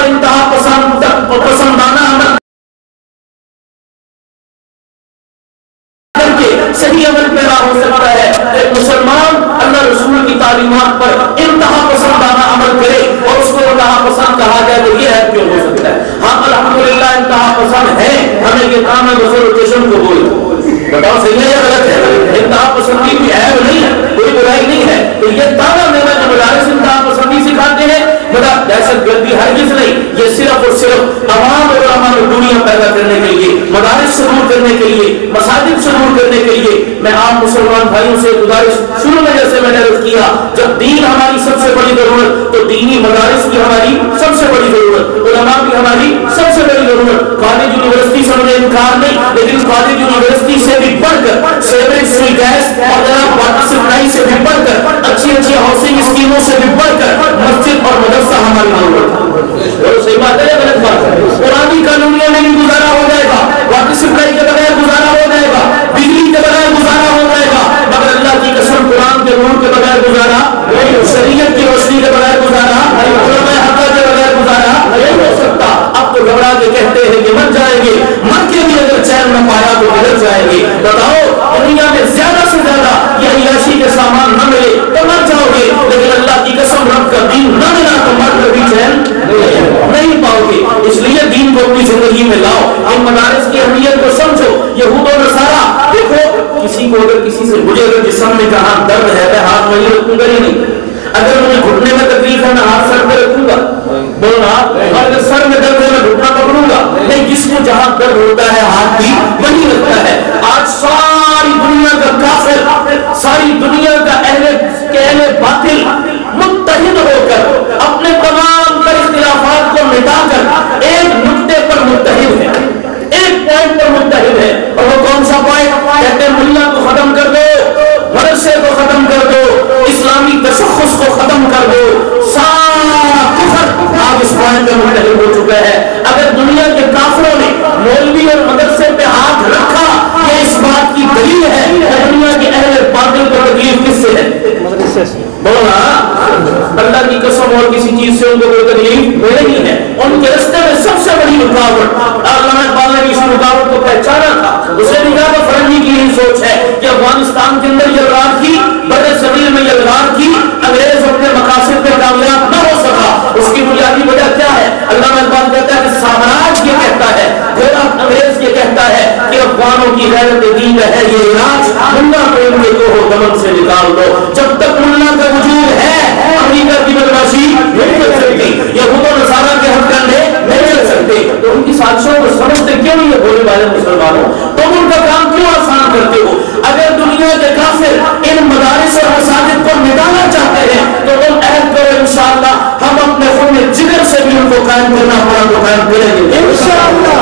اور انتہا پسندانہ عمل صحیح عمل پیدا ہو سکتا ہے. ایک مسلمان اللہ رسول کی تعلیمات پر انتہا پسندانہ عمل کرے اور اس کو انتہا پسند کہا جائے تو یہ ہے کیوں ہو سکتا ہے؟ ہاں الحمدللہ انتہا پسند ہے, ہمیں یہ کام ہے غسل کو بول بتاؤ صحیح ہے یا غلط ہے؟ انتہا پسندی کوئی عیب نہیں ہے, کوئی برائی نہیں ہے. تو یہ دعویٰ میرا جو مدارس انتہا پسندی سکھاتے ہیں, بڑا دہشت گردی ہرگز نہیں. یہ صرف اور صرف عوام اور علماء میں دنیا پیدا کرنے کے لیے, مدارس سے دور کرنے کے لیے, مساجد سے دور کرنے کے لیے. میں آپ مسلمان بھائیوں سے گزارش, شروع میں جیسے میں نے عرض کیا, جب دین ہماری سب سے بڑی ضرورت تو دینی مدارس کی ہماری سب سے بڑی ضرورت, علماء کی ہماری سب سے بڑی ضرورت. کالج یونیورسٹی سے مجھے انکار نہیں, لیکن کالج یونیورسٹی سے بھی بڑھ کر, سیوریج سے گیس اور جناب واٹر سپلائی سے بھی بڑھ کر, اچھی اچھی ہاؤسنگ اسکیموں سے بھی بڑھ کر مسجد اور مدرسہ ہماری ضرورت ہے. صحیح بات ہے یا غلط بات ہے؟ پرانی قانونیوں میں بھی گزارا ہو جائے گا, واٹر سپلائی کے بغیر گزارا ہو جائے گا, بجلی کے بغیر گزارا ہو جائے گا, مگر اللہ کی قسم قرآن کے نور کے بغیر گزارا, شریعت کی روشنی کے بغیر گزارا, علماء حق کے بغیر گزارا نہیں ہو سکتا. اب تو گھبرا کے کہتے ہیں کہ مر جائیں گے, مر کے بھی اگر چین نہ پایا تو گزر جائیں گے. بتاؤ دنیا میں زیادہ سے زیادہ یہ عیاشی کے سامان نہ ملے تو مر جاؤ گے, لیکن اللہ کی قسم رب کا دین نہ ملا تو مر کر بھی چین نہیں پاؤ گے. اس لیے دین کو اپنی زندگی میں لاؤ, ان مدارس کی اہمیت کو سمجھو. یہود و نصارہ دیکھو, کسی کو اگر کسی سے مجھے اگر جسم میں جہاں درد ہے میں ہاتھ وہیں رکھوں گا یا نہیں؟ اگر مجھے گھٹنے میں تکلیف ہے میں ہاتھ سر پہ رکھوں گا, بولنا, اور اگر سر میں درد ہے میں گھٹنا پکڑوں گا نہیں. جس کو جہاں درد ہوتا ہے ہاتھ بھی وہیں رکھتا ہے. آج ساری دنیا کا کافر, ساری دنیا کا اہل باطل متحد ہو کر اپنے تمام تر اختلافات کو مٹا کر ایک نقطے پر متحد ہے, ایک پوائنٹ پر متحد ہے. اور وہ کون سا پوائنٹ؟ کہتے ہیں ملا کو ختم کر دو, مدرسے کو ختم کر دو, اسلامی تشخص کو ختم کر دو. سارا کفر آج اس پوائنٹ پر متحد ہو چکا ہے. اگر دنیا کے کافروں نے مولوی اور مدرسے پہ ہاتھ رکھا, یہ اس بات کی دلیل ہے کہ دنیا کے اہل باطل کو تکلیف کس سے ہے؟ مدرسے سے. بولا اللہ کی قسم اور کسی چیز سے ان کو کوئی تکلیف نہیں ہے. ان کے راستے میں سب سے بڑی رکاوٹ, علامہ اقبال نے اس رکاوٹ کو پہچانا تھا. اسے بھی کہا کہ فرنگی کی یہی سوچ ہے کہ افغانستان کے اندر یلغار کی, بڑے صغیر میں یلغار کی, انگریز اپنے مقاصد پہ کامیاب نہ ہو سکا. اس کی بنیادی وجہ کیا ہے؟ علامہ اقبال کہتا ہے کہ سامراج یہ کہتا ہے, گورا انگریز یہ کہتا ہے کہ افغانوں کی غیرت دین ہے یہ علاج, ملا کو ان کے کوہ دمن سے نکال دو. جب تک ملا کا وجود ہے امریکہ کی بدماشی نہیں چل سکتی, یہود و نصارہ کے ہتھ کنڈے نہیں چل سکتے. تو ان کی سازشوں کو سمجھتے کیوں نہیں ہے بولنے والے مسلمانوں؟ تم ان کا کام کیوں آسان کرتے ہو؟ اگر دنیا کے کافر ان مدارس اور مساجد کو مٹانا چاہتے ہیں تو تم عہد کرو انشاءاللہ ہم اپنے خون جگر سے بھی ان کو قائم کرنا پڑا تو قائم کریں گے انشاءاللہ.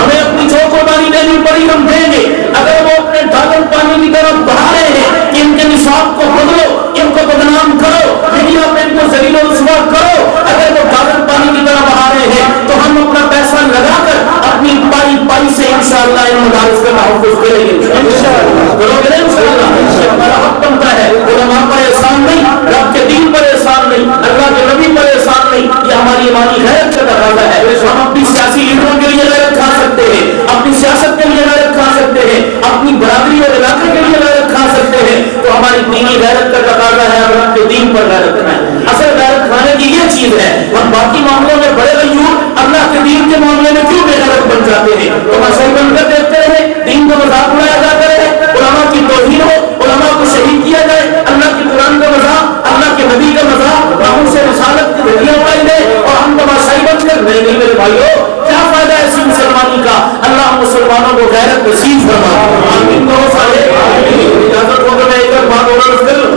ہمیں اپنی جو قربانی دینی پڑی ہم دیں گے. اگر وہ اپنے ڈالر پانی کی طرف بڑھا رہے ہیں کہ ان کے نصاب کو بدلو, ان کو بدنام کرو, میڈیا پہ ان کو ذلیل و رسوا کرو, اگر وہ ڈالر پانی کی طرف بڑھا رہے ہیں تو ہم اپنا پیسہ لگا کر اپنی پائی سے انشاءاللہ ان مدارس کا تحفظ کریں گے انشاءاللہ. کرو گے انشاءاللہ. ہمارا حق بنتا ہے, علماء پر احسان نہیں, رب کے دین پر احسان نہیں, اللہ کے نبی پر احسان نہیں, یہ ہماری ایمانی غیرت کا تقاضا ہے. ہم اپنی سیاسی لیڈروں کے لیے غیرت کھا سکتے ہیں, اپنی سیاست کے لیے غیرت کھا سکتے ہیں, اپنی برادری اور علاقے کے لیے غیرت کھا سکتے ہیں, تو ہماری دینی غیرت کا تقاضا ہے ہم رب کے دین پر غیرت کھائیں. اصل غیرت کھانے کی یہ چیز ہے. ہم باقی معاملوں میں بڑے غیور, اللہ کے دین کے معاملے میں کیوں بے غیرت بن جاتے ہیں؟ تو مسئلہ بن کر دیکھتے رہے, دین کو مذاق اڑایا جاتا رہے, علماء کی توہین ہو, علماء کو شہید کیا جائے, اللہ کے قرآن کا مذاق, اللہ کے نبی کا مذاق, ہم سے رسالت کی دھجیاں اڑائی دے اور ہم تماشائی بن کر نہیں میرے بھائیو, کیا فائدہ ہے ایسی مسلمانی کا؟ اللہ مسلمانوں کو غیرت نصیب فرما. آمین کہو سارے. اجازت ہو تو میں ایک بات اور عرض کر لوں,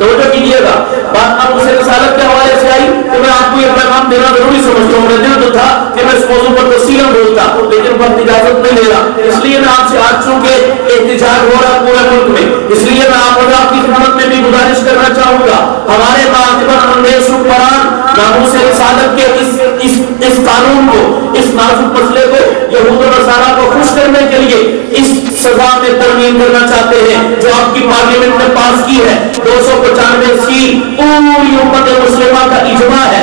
توجہ کیجیے گا. بات آپ سے رسالت کے حوالے سے آئی تو میں آپ کو یہ پیغام دینا ضروری سمجھتا ہوں. میرا دل تو تھا کہ میں اس موضوع پر تفصیل بولتا, لیکن وقت اجازت نہیں لے رہا. اس لیے میں آپ سے آج چونکہ احتجاج ہو رہا پورے ملک میں, اس لیے میں آپ کی خدمت میں بھی گزارش کرنا چاہوں گا. ہمارے معتبر اندیش حکمران ناموس رسالت کے اس قانون کو, اس نازک مسئلے کو, یہود و نصارہ کو خوش کرنے کے لیے اس سزا میں ترمیم کرنا چاہتے ہیں جو آپ کی پارلیمنٹ نے پاس کی ہے. 295 سی پوری امت مسلمہ کا اجماع ہے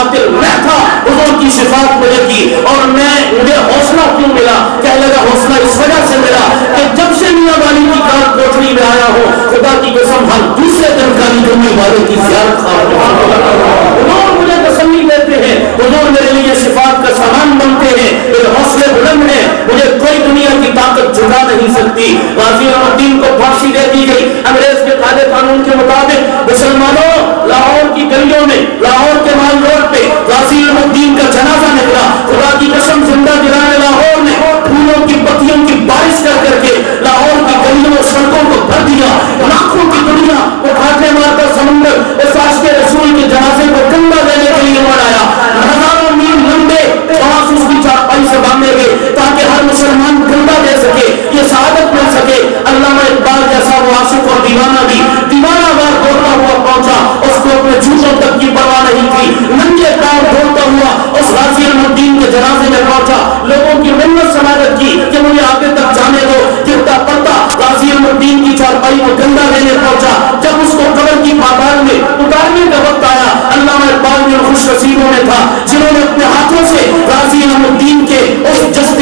خاطر میں تھا حضور کی شفاعت مجھے کی، اور مجھے حوصلہ کیوں ملا؟ کہنے لگا حوصلہ اس وجہ سے ملا کہ جب سے میاں والی کی کار کوٹری میں آیا ہوں، خدا کی قسم ہر دوسرے دن کالی جمعے والے کی زیارت حضور مجھے تسلی دیتے ہیں، حضور میرے لیے شفاعت کا سامان بنتے ہیں، میرے حوصلے بلند ہیں، مجھے کوئی دنیا کی طاقت جھکا نہیں سکتی۔ غازی الدین کو پھانسی دے دی گئی انگریز کے کالے قانون کے مطابق۔ مسلمانوں، لاہور کی گلیوں میں، لاہور کے مال روڈ پہ غازی الدین کا جنازہ نکلا، خدا کی قسم زندہ دلانے لاہور نے پھولوں کی پتیوں کی بارش کر کر کے لاہور کی گلیوں اور سڑکوں کو بھر دیا۔ لاکھوں کی دنیا اٹھاتے مارتا سمندر اس عاشق رسول کے جنازے کو گندا دینے کے لیے مر آیا۔ ہزاروں میل لمبے وہاں سے اس کی چارپائی سے باندھے گئے تاکہ ہر مسلمان گندا دے سکے، یہ سعادت مل سکے۔ علامہ اقبال جیسا وہ عاشق اور دیوانہ بھی دیوانہ وار دوڑتا ہوا پہنچا، اس کو اپنے جوتوں تک کی پرواہ نہیں تھی، ننگے پاؤں دوڑتا ہوا اس غازی الدین کے جنازے میں پہنچا، لوگوں کی منت سماجت کی کہ مجھے آگے تک جانے دو، گرتا پڑتا غازی الدین کی چارپائی کو گندا لینے پہنچا۔ جب اس کو قبر کی پاتال میں اتارنے کا وقت آیا، علامہ اقبال میں خوش نصیبوں میں تھا جنہوں نے اپنے ہاتھوں سے غازی الدین کے اس جسد